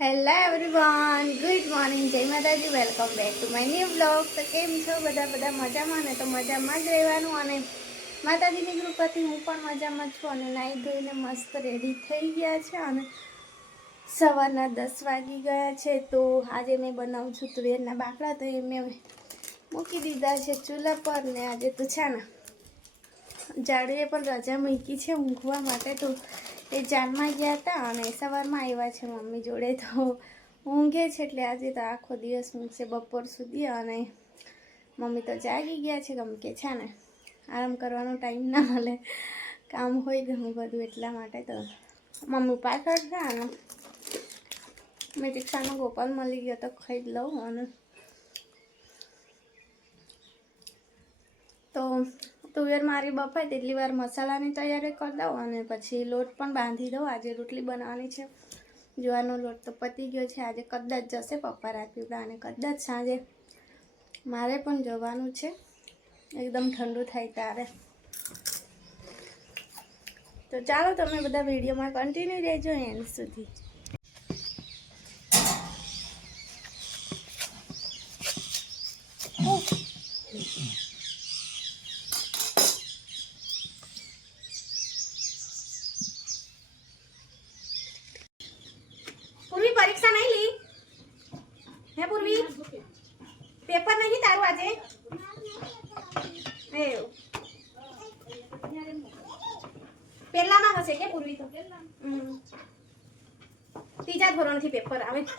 Hello everyone good morning જય Mataji. Welcome back to my new blog તો કેમ છો? બધા બધા મજામાં ને? તો મજામાં જ રહેવાનું અને માતાજીની કૃપાથી હું પણ મજામાં છું અને નાહી ધોઈને મસ્ત રેડી થઈ ગયા છે અને સવારના દસ વાગી ગયા છે. તો આજે મેં બનાવું છું તુવેરના બાકડા તો એ મેં મૂકી દીધા છે ચૂલા પર ને આજે તો છે ને જાડુએ પણ રજા મૂકી છે ઊંઘવા માટે. તો એ જાનમાં ગયા હતા અને સવારમાં આવ્યા છે મમ્મી જોડે તો ઊંઘે છે એટલે આજે તો આખો દિવસ મૂકશે બપોર સુધી અને મમ્મી તો જાગી ગયા છે ગમ કે છે ને, આરામ કરવાનો ટાઈમ ના મળે. કામ હોય ઘણું બધું એટલા માટે તો મમ્મી પાછળ છે અને મેં રિક્ષાનો ગોપાલ મળી ગયો તો ખાઈ જ લઉં અને તો તુવેર મારી બફાય તેટલી વાર મસાલાની તૈયારી કરી દઉં અને પછી લોટ પણ બાંધી દઉં. આજે રોટલી બનાવવાની છે. જુવાનો લોટ તો પતી ગયો છે. આજે કદાચ જશે પપ્પા રાતપીપળા અને કદાચ સાંજે મારે પણ જવાનું છે. એકદમ ઠંડુ થાય ત્યારે. તો ચાલો, તમે બધા વિડીયોમાં કન્ટિન્યુ રહેજો એન્ડ સુધી પૂર્વી પરીક્ષા નહીં લી હે પૂર્વી પેપર નહીં તારું આજે એવું પહેલામાં હશે કે પૂર્વી તો હમ. ત્રીજા ધોરણથી પેપર આવે છે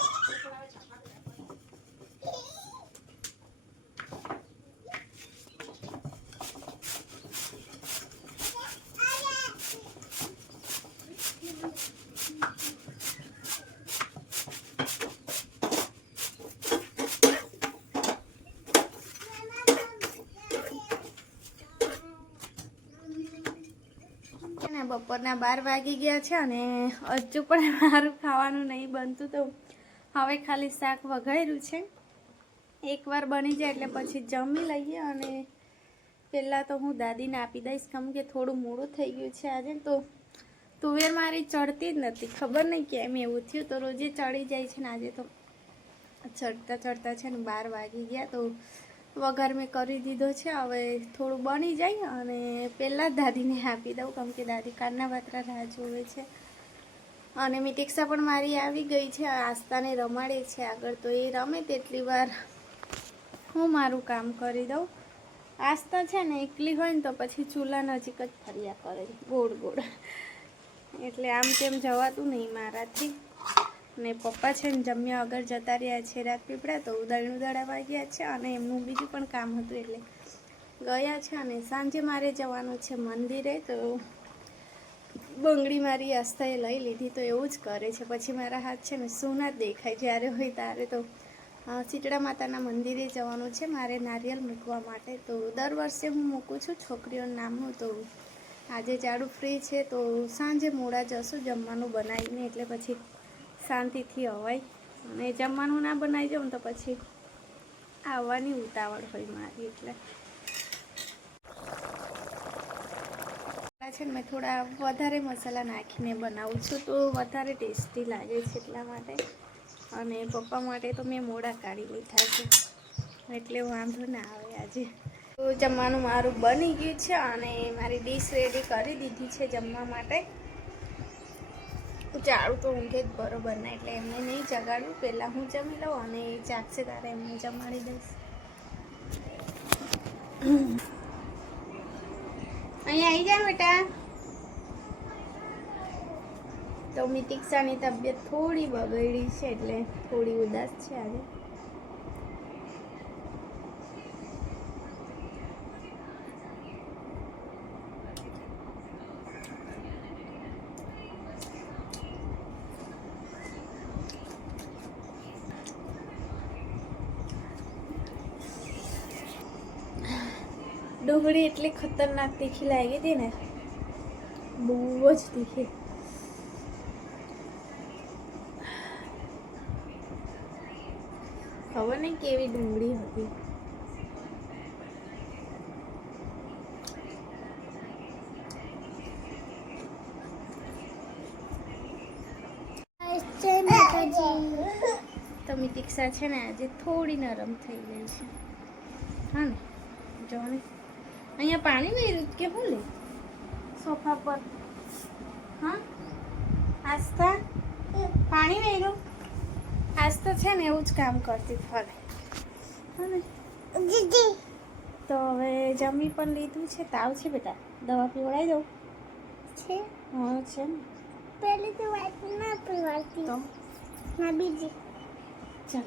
ને બપોરના બાર વાગી ગયા છે અને હજુ પણ મારું ખાવાનું નહીં બનતું તો હવે ખાલી શાક વઘાર્યું છે. એકવાર બની જાય એટલે પછી જમી લઈએ અને પહેલાં તો હું દાદીને આપી દઈશ. કેમ કે થોડું મોડું થઈ ગયું છે આજે તો તુવેર મારી ચડતી જ નથી. ખબર નહીં કેમ એવું થયું તો રોજે ચડી જાય છે ને આજે તો. ચડતા ચડતા છે ને બાર વાગી ગયા તો વઘાર મેં કરી દીધો છે. હવે થોડું બની જાય અને પહેલાં દાદીને આપી દઉં, કેમ કે દાદી કાનના પાત્રા રાહ જોવે છે. અને મિટિક્સા પણ મારી આવી ગઈ છે. આસ્થાને રમાડે છે. આગળ તો એ રમે તેટલી વાર હું મારું કામ કરી દઉં. આસ્થા છે ને, એકલી હોય ને તો પછી ચૂલા નજીક જ ફર્યા કરે. ગોળ ગોળ. એટલે આમ તેમ જવાતું નહીં મારાથી. ને પપ્પા છે ને જમ્યા વગર જતા રહ્યા છે રાજપીપળા તો ઉદાહરણ ઉદાડા ગયા છે અને એમનું બીજું પણ કામ હતું એટલે ગયા છે અને સાંજે મારે જવાનું છે મંદિરે તો બંગડી મારી આસ્થાએ લઈ લીધી તો એવું જ કરે છે. પછી મારા હાથ છે ને સોના દેખાય. જ્યારે હોય ત્યારે તો શીતળા માતાના મંદિરે જવાનું છે મારે નારિયેલ મૂકવા માટે. તો દર વર્ષે હું મૂકું છું છોકરીઓનું નામનું તો આજે જાડું ફ્રી છે તો સાંજે મોડા જશું જમવાનું બનાવીને. એટલે પછી શાંતિથી અવાય. અને જમવાનું ના બનાવી જાઉં તો પછી આવવાની ઉતાવળ હોય મારી એટલે. છે ને મેં થોડા વધારે મસાલા નાખીને બનાવું છું તો વધારે ટેસ્ટી લાગે છે એટલા માટે. અને પપ્પા માટે તો મેં મોડા કાઢી લીધા છે. એટલે વાંધો ના આવે આજે. તો જમવાનું મારું બની ગયું છે અને મારી ડીશ રેડી કરી દીધી છે જમવા માટે. ચાળું તો ઊંઘે જ બરોબર ના, એટલે એમને નહીં જગાડ્યું. પહેલાં હું જમી લઉં અને એ જાગશે ત્યારે એમને જમાડી દઈશ. અહીંયા આવી જાય બેટા. તો મિતિક્ષાની તબિયત થોડી બગડી છે, એટલે થોડી ઉદાસ છે આજે. ડુંગળી એટલી ખતરનાક તીખી લાગી હતી ને, બહુ જ તીખી. ખબર નહીં કેવી ડુંગળી હતી. તમે દીક્ષા છે ને, આજે થોડી નરમ થઈ ગઈ છે. હા ને, જો ને. અહીંયા પાણી વેર્યું કે ભૂલે સોફા પર. હા? આસ્થા પાણી વેર્યું આસ્થા છે ને એવું જ કામ કરતી ફરે. તો હવે જમી પણ લીધું છે. તાવ છે બેટા? દવા પીવડાવી દઉં? છે. હા છે ને. પહેલી તો વાત ના પીવાતી. તો? ના બીજી. ચાલ.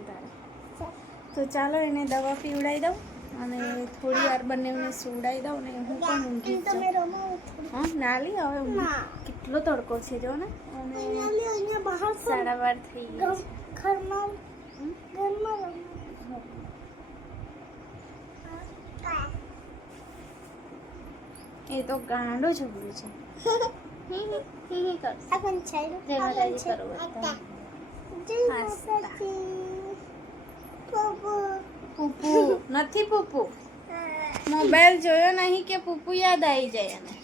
તો ચાલો એને દવા પીવડાવી દઉં. અને થોડી વાર બંનેને સુવડાવી દઉં ને હું પણ ઊંઘી જ તમે જાઉં. રમો થોડી હા હવે કેટલો તડકો છે જો ને. અને બહાર સાડા બાર થઈ ગયા ઘરમાં ઘરમાં એ તો ગાંડો જ છે. હી હી હી હી જય માતાજી. પૂપુ નથી પૂપુ? મોબાઈલ જોયો નહીં કે પૂપુ યાદ આવી જાય એને?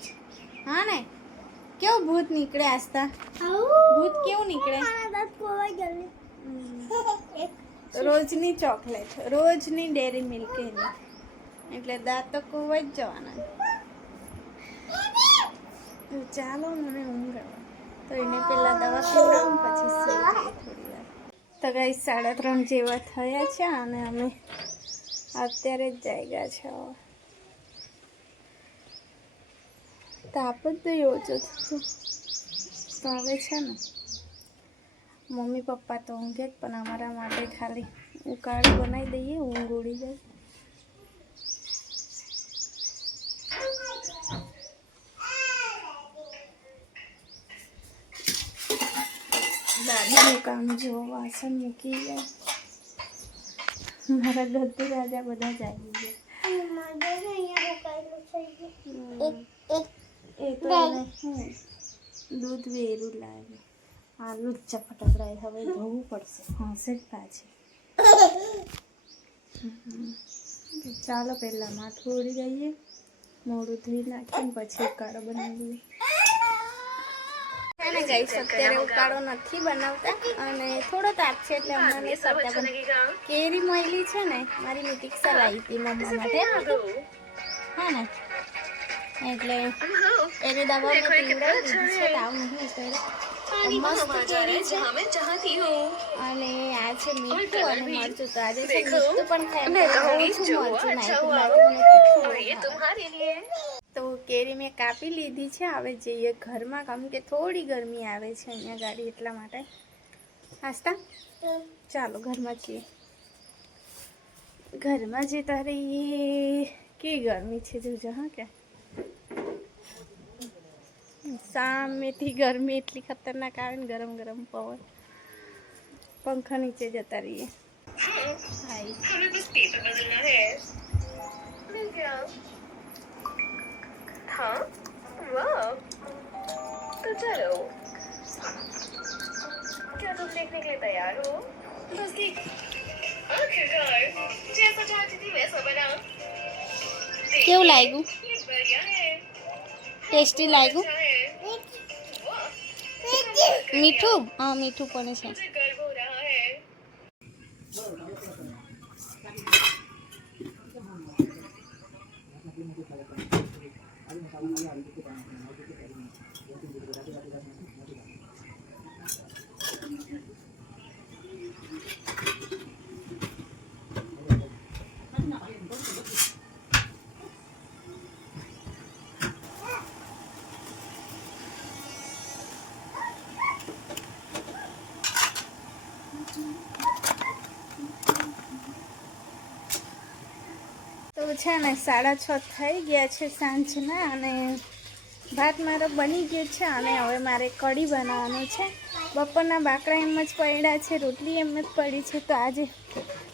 હા ને? કેવું ભૂત નીકળે આસ્તા ભૂત કેવું નીકળે? રોજની ચોકલેટ રોજની ડેરી મિલ્ક એની. એટલે દાંત તો કોવાઈ જ જવાના. ચાલો મને ઊંઘ આવે. તો એને પેલા દવા પીવડાવું પછી થોડી. તો ગાઈ સાડા ત્રણ જેવા થયા છે અને અમે અત્યારે જ જાગ્યા છે. તાપ જ તો ઓછો થતો તો હવે છે ને, મમ્મી પપ્પા તો ઊંઘે જ, પણ અમારા માટે ખાલી ઉકાળું બનાવી દઈએ, ઊંઘ ઉડી જાય દાદીનું કામ જો વાસણ મૂકી જાય મારા ગદ્દુ રાજા બધા જાગી ગયા અને મારે છે અહીંયા રોકાયેલું છે. એક એક એ તો એને શું દૂધ વેરું લાગે આલુ જ ચપટકડાય હવે ધોવું પડશે હશે જ પાછી હમ. ચાલો પહેલાં માથું ઓળી દઈએ મોડું ધોઈ નાખીને પછી ઉકાળો બનાવીએ છે ને ગાઈસ અત્યારે ઉકાળો નથી બનાવતા અને થોડો તાપ છે એટલે હમણાં નહીં પણ કેરી મળી છે ને મારી મિતિક્ષા લાવી હતી મમ્મા માટે. હા ને. એટલે એને દવા મેં પીવડાવી દીધી છે તાવ નહીં ઉતર્યો મસ્ત કેરી છે. અને આ છે મીઠું અને મરચું તો આજે છે મીઠું પણ ખાય ઓછું મરચું નાખ્યું બાકી મને તીખું ભાવે. તો કેરી મેં કાપી લીધી છે. હવે જઈએ ઘરમાં. કેમ કે થોડી ગરમી આવે છે અહીંયા ગાડી એટલા માટે. આસ્તા ચાલો, ઘરમાં છીએ. ઘરમાં જતા રહીએ કે ગરમી છે જોજો, હા કે? સામેથી ગરમી એટલી ખતરનાક આવે ને ગરમ ગરમ પવન. પંખા નીચે જતા રહીએ. હાય हमें बस पेपर बदलना है मिल गया हाँ वाह तो चलो क्या तुम देखने के लिए तैयार हो बस देख आखिरकार जैसा चाहती थी वैसा बना देख, કેવું લાગ્યું ये बढ़िया है ટેસ્ટી લાગ્યું अच्छा है वाह મીઠું હા મીઠું પણ છે છે ને સાડા છ થઈ ગયા છે સાંજના અને ભાત મારો બની ગયો છે અને હવે મારે કઢી બનાવવાનું છે. બપોરના બાકડા એમ જ પડ્યા છે, રોટલી એમ જ પડી છે. તો આજે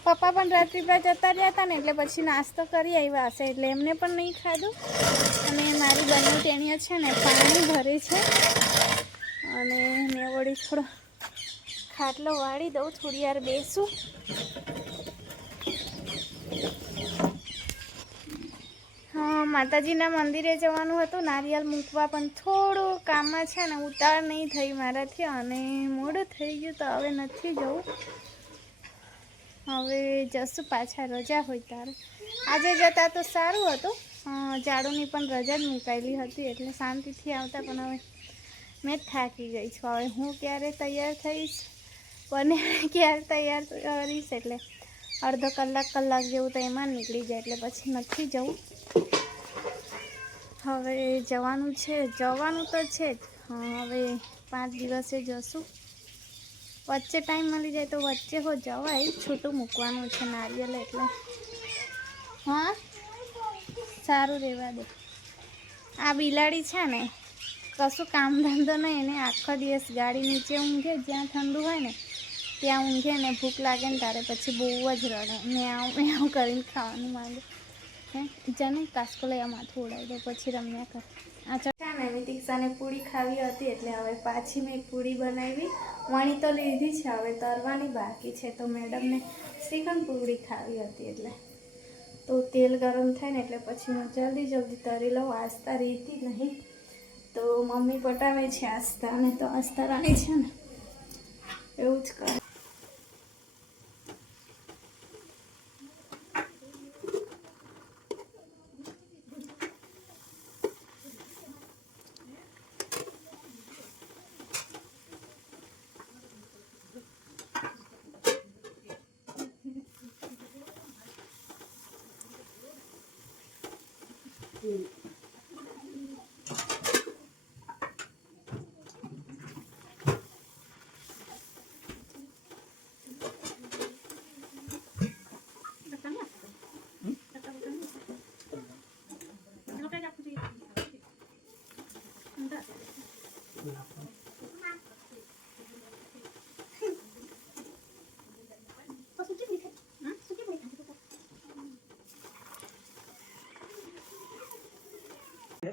પપ્પા પણ રાત્રિ પર જતા રહ્યા હતા ને એટલે પછી નાસ્તો કરી આવ્યા હશે એટલે એમને પણ નહીં ખાધું. અને મારી બંને ટેણીઓ છે ને પાણી ભરે છે અને મેં વળી થોડો ખાટલો વાળી દઉં, થોડી વાર બેસું. માતાજીના મંદિરે જવાનું હતું. નારિયેલ મૂકવા પણ થોડું કામમાં છે ને ઉતાર નહીં થઈ મારાથી અને મોડું થઈ ગયું તો હવે નથી જવું. હવે જશું પાછા રજા હોય તારે આજે જતા તો સારું હતું. અ, જાડુની પણ રજા જ મુકાયેલી હતી એટલે શાંતિથી આવતા પણ હવે મેં થાકી ગઈ છું. હવે હું ક્યારે તૈયાર થઈશ? બને ક્યારે તૈયાર કરીશ? એટલે અડધો કલાક કલાક જેવું તો એમાં નીકળી જાય એટલે પછી નથી જવું. હવે જવાનું છે, જવાનું તો છે જ. હવે પાંચ દિવસે જશું. વચ્ચે ટાઈમ મળી જાય તો વચ્ચે હો જવાય. છૂટું મૂકવાનું છે નારિયેલ એટલે. હા? સારું રહેવા દે. આ બિલાડી છે ને, કશું કામ ધંધો નહીં, એને આખો દિવસ ગાડી નીચે ઊંઘે, જ્યાં ઠંડુ હોય ને, ત્યાં ઊંઘે ને ભૂખ લાગે ને તારે પછી બહુ જ રડે. મેં આવું મેં આવું કરીને ખાવાનું માંગે હે જાને કાસ્કો લઈ આ માથું પછી રમ્યા કર. આ ચા ને મિતિક્ષાને પૂરી ખાવી હતી, એટલે હવે પાછી મેં પૂરી બનાવી. વણી તો લીધી છે, હવે તરવાની બાકી છે, તો મેડમને શ્રીખંડ પૂરી ખાવી હતી, એટલે. તો તેલ ગરમ થાય ને, એટલે પછી હું જલ્દી જલ્દી તરી લઉં. આસ્તા રીતી નહીં. તો મમ્મી પટાવે છે આસ્તા અને તો આસ્તા રાણી છે ને. એવું જ કરે. complete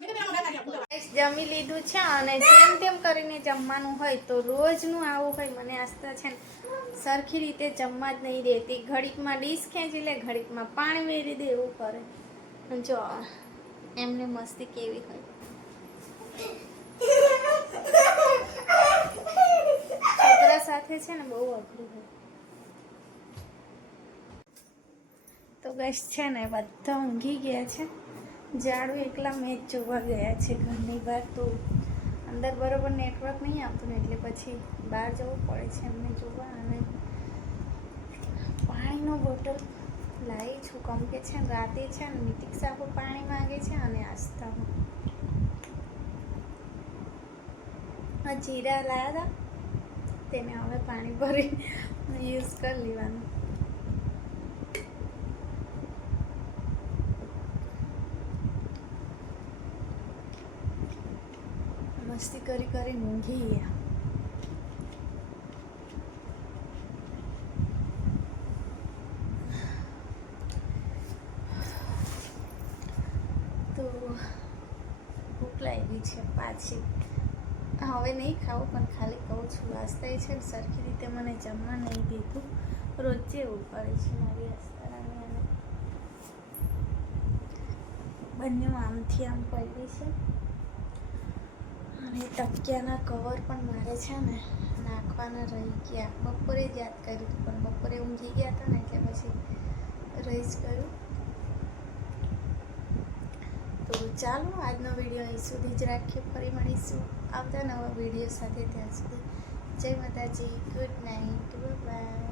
જમી લીધું છે અને જેમ તેમ કરીને જમવાનું હોય તો રોજનું આવું હોય. મને આસ્થા છે ને સરખી રીતે જમવા જ નહીં દેતી. ઘડીકમાં ડીશ ખેંચી લે, ઘડીકમાં પાણી વેરી દે એવું કરે. જો, એમને મસ્તી કેવી હોય. છોકરા સાથે છે ને બહુ અઘરું હોય. તો બસ છે ને, બધા ઊંઘી ગયા છે. ઝાડુ એકલા મેચ જોવા ગયા છે ઘરની બહાર તો અંદર બરોબર નેટવર્ક નહીં આવતું એટલે પછી બહાર જવું પડે છે એમને જોવા અને પાણીનો બોટલ લાવી છું. કમ કે છે રાતે છે ને મિતિક્ષા પણ પાણી માંગે છે અને આસ્થામાં. આ જીરા લાવ્યા હતા તેને હવે પાણી ભરી યુઝ કરી લેવાનું. મસ્તી કરી કરી ઊંઘી ગયા. તો ભૂખ લાગી છે પાછી. હવે નહીં ખાવું, પણ ખાલી કહું છું વાસ્તા છે ને સરખી રીતે મને જમવા નહીં દીધું. રોજે એવું કરે છે મારી આસ્તારાની અને બંને આમથી આમ પડી છે. અને તકિયાના કવર પણ મારે છે ને નાખવાના રહી ગયા. બપોરે જ યાદ કર્યું પણ બપોરે ઊંઘી ગયા હતા ને એટલે પછી રહી જ કર્યું તો ચાલો આજનો વીડિયો અહીં સુધી જ રાખીએ. ફરી મળીશું આવતા નવા વીડિયો સાથે ત્યાં સુધી. જય માતાજી, ગુડ નાઇટ બાય